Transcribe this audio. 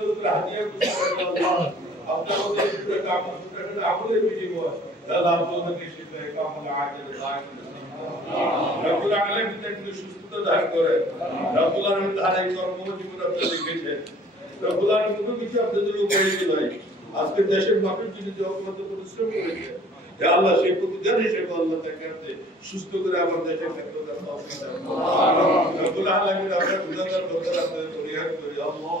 আপনার উপরে হাদিয়া খুশি আপনার মধ্যে পুরো কাম করে আমলের বিনিময় আল্লাহ আপনাকে শিখে কামল আজের দায় রব্বুল আলামিন তাকে সুস্থতা দান করে। রব্বুল আলামিন তার এই কর্মজীবন আপনি লিখেছেন রব্বুল আলামিন কোনো কিছু আপনাদের উপরে নয়। আজকে দেশের মানুষ যিনি যে পরিশ্রম করেছে আল্লাহ সেই প্রতিদান হিসেবে আল্লাহ তাকে আপনি সুস্থ করে আমার দেশের ক্ষেত্রে তার তৌফিক দান করুন। রব্বুল আলামিন আপনার গুনাহগার বন্ধুরা আপনাদের পরিহার করি। আল্লাহ